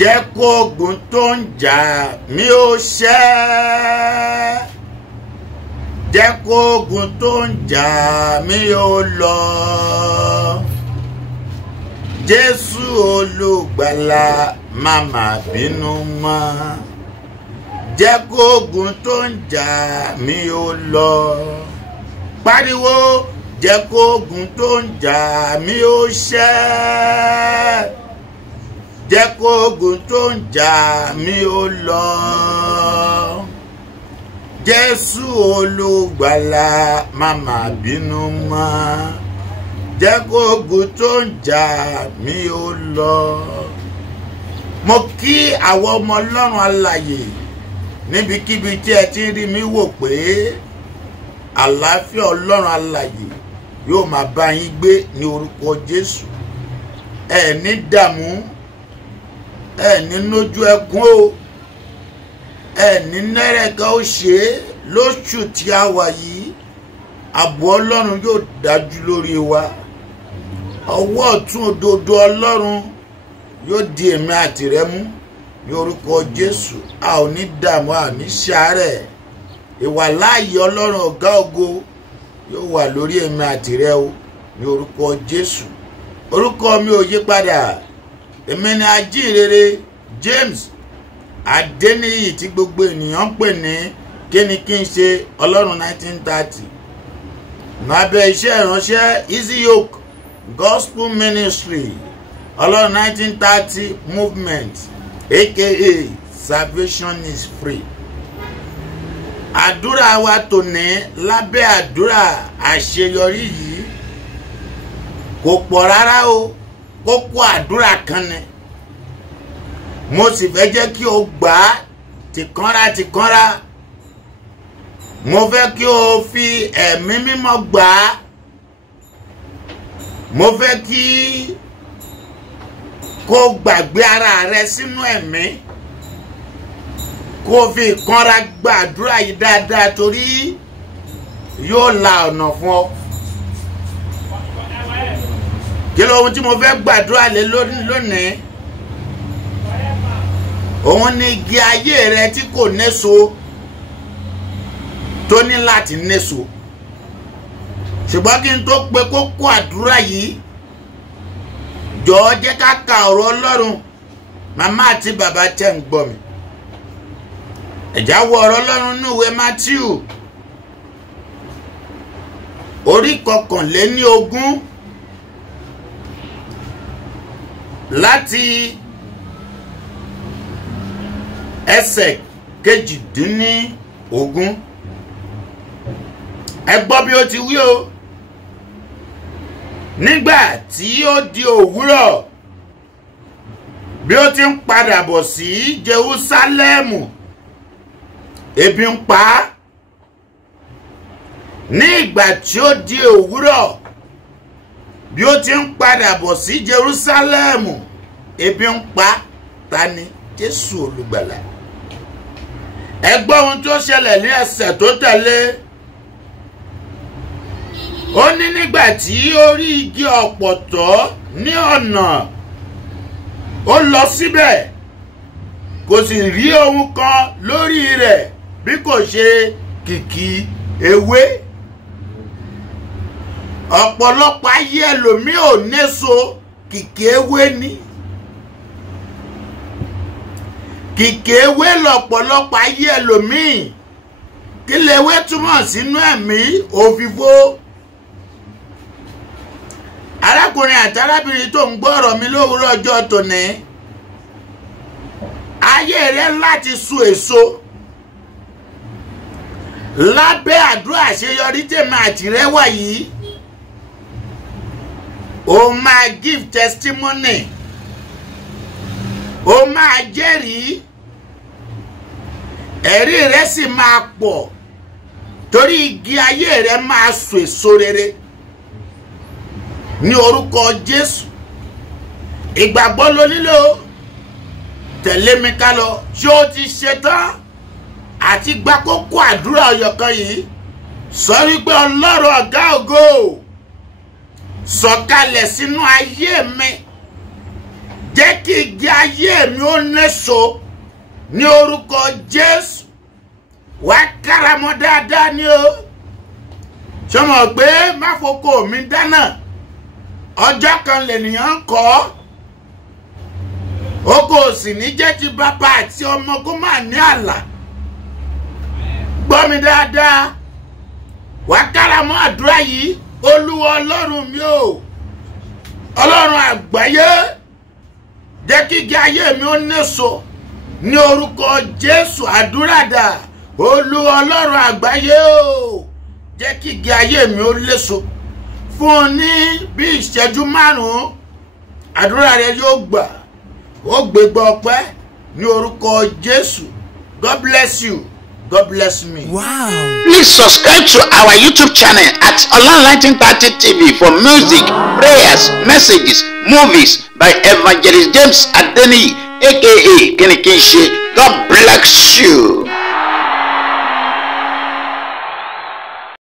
jẹ́ kógun tó ń jà mí ó ṣẹ́, jẹ́ kógun tó ń jà mí ó lọ. Jésù olùgbàlà má mà bínú mọ́, jẹ́ kógun tó ń jà mí ó lọ. Pariwo, jẹ́ kógun tó ń jà mí ó ṣẹ́, jẹ́ kógun tó ń jà mí ó lọ. Jésù olùgbàlà má mà bínú mọ́, jẹ́ kógun tó ń jà mí ó lọ. Mo kí àwọn ọmọ Ọlọ́run alààyè níbikíbi tí ẹ ti rí mi wò pé àlàáfíà Ọlọ́run alààyè yóò máa bá yín gbé ní orúkọ Jésù. Ẹ ní dààmú, ẹ ní nójú ẹkún o, ẹ ní nẹ́rẹ̀kẹ́ ó ṣe é. Lóṣù tí a wà yìí, ààbò Ọlọ́run yóò dájú lórí wa. Ọwọ́ ọ̀tún òdodo Ọlọ́run yóò di èmi àti rẹ mú ní orúkọ Jésù. A ò ní dààmú, a ní ṣàárẹ̀. Ìwàláàyè Ọlọ́run ọ̀gá ògo yóò wà lórí èmi àti rẹ o ní orúkọ Jésù. Orúkọ mi ò yí padà. Èmi ni ajínrere James Adeniyi tí gbogbo ènìyàn ń pè ní kíni kí n ṣe Ọlọ́run 1930. Lábẹ́ iṣẹ́ ìránṣẹ́ Easy Yoke Gospel Ministry Ọlọ́run 1930 Movement aka Salvation is Free. Àdúrà wa tòní lábẹ́ àdúrà àṣeyọrí yìí kò pọ̀ rárá o, kókó àdúrà kan ni. Mo sì fẹ́ jẹ́ kí o gbà á tìkànrà. Mo fẹ́ kí o fi ẹ̀mí mímọ́ gbà á. Mo fẹ́ kí kó gbàgbé ara rẹ sínú ẹ̀mí, kó fi ìkanra gbàdúrà yìí dáadáa torí yóò la ọ̀nà fún ọ. Kí ló ohun tí mo fẹ́ gbàdúrà lé lónìí? Òun ni igi ayé rẹ tí kò néso tó ní láti néso. Ṣùgbọ́n kí n tó pe kókó àdúrà yìí, jọ̀ọ́ jẹ́ ká ka ọ̀rọ̀ Ọlọ́run. Màmá àti bàbá tẹ́ ń gbọ́ mi. Ẹ já wo ọ̀rọ̀ Ọlọ́run nínú ìwé Matthew orí 21 láti ẹsẹ̀ 18. Ẹ gbọ́ bí ó ti wí o. Nígbà tí ó di òwúrọ̀, bí ó ti ń padà bọ̀ sí Jerúsálẹ́mù, ebi ń pa á. Ní ìgbà tí ó di òwúrọ̀, bí ó ti ń padà bọ̀ sí Jerúsálẹ́mù, ebi ń pa ta ni? Jésù olùgbàlà. Ẹ gbọ́ ohun tó ṣẹlẹ̀ ní ẹsẹ̀ tó tẹ̀lé. Ó ní nígbà tí ó rí igi ọ̀pọ̀tọ́ ní ọ̀nà, ó lọ síbẹ̀, kò sì rí ohun kan lórí rẹ̀ bí kò ṣe kìkì ewé. Ọ̀pọ̀lọpọ̀ ayé ẹlòmíì ò néso, kìkì ewé ni. Kìkì ewé lọ̀pọ̀lọpọ̀ ayé ẹlòmíì. Kí lewé túmọ̀ sínú ẹ̀mí? Òfìfo. Arákùnrin àti arábìnrin tó ń gbọ́ ọ̀rọ̀ mi lówùúrọ̀ ọjọ́ tòní, ayé rẹ láti so èso. Lábẹ́ àdúrà àṣeyọrí tèmi àti rẹ wà yìí, o máa give testimony, o máa jẹ́rìí, ẹ̀rí rẹ sì máa pọ̀ torí igi ayé rẹ máa so èso rere ní orúkọ Jésù. Ìgbàgbọ́ ló nílò. Tẹ̀lé mi ká lọ. Ṣé o ti ṣetán àti gba kókó àdúrà ọ̀yọ̀kan yìí? Sọ wípé Ọlọ́run ọ̀gá ògo, sọ̀kalẹ̀ sínú ayé mi. Jẹ́ kí igi ayé ayé mi ó néso ní orúkọ Jésù. Wá káramọ́ dáadáa ni o. Ṣọmọ pé má foko mi dáná. Ọjọ́ kan lènìyàn kọ́. Ó kò sì ní jẹ́ ti bàbá àti ọmọ kó má ní àlà. Gbọ́ mi dáadáa. Wá káramọ́ àdúrà yìí. Olúwa Ọlọ́run mi o. Ọlọ́run àgbáyé. Jẹ́ kí igi ayé mi ó néso ní orúkọ Jésù. Àdúrà dà. Olúwa Ọlọ́run àgbáyé o. Jẹ́ kí igi ayé mi ó léso. Fún ní bí ìṣẹ́jú 5. Àdúrà rẹ yóò gbà. Ó gbégbá ọpẹ́ ní orúkọ Jésù. God bless you. God bless me. Wow. Please subscribe to our YouTube channel at Olorun 1930 TV for music, prayers, messages, movies by Evangelist James Adeniyi, aka Kinikinse. God bless you.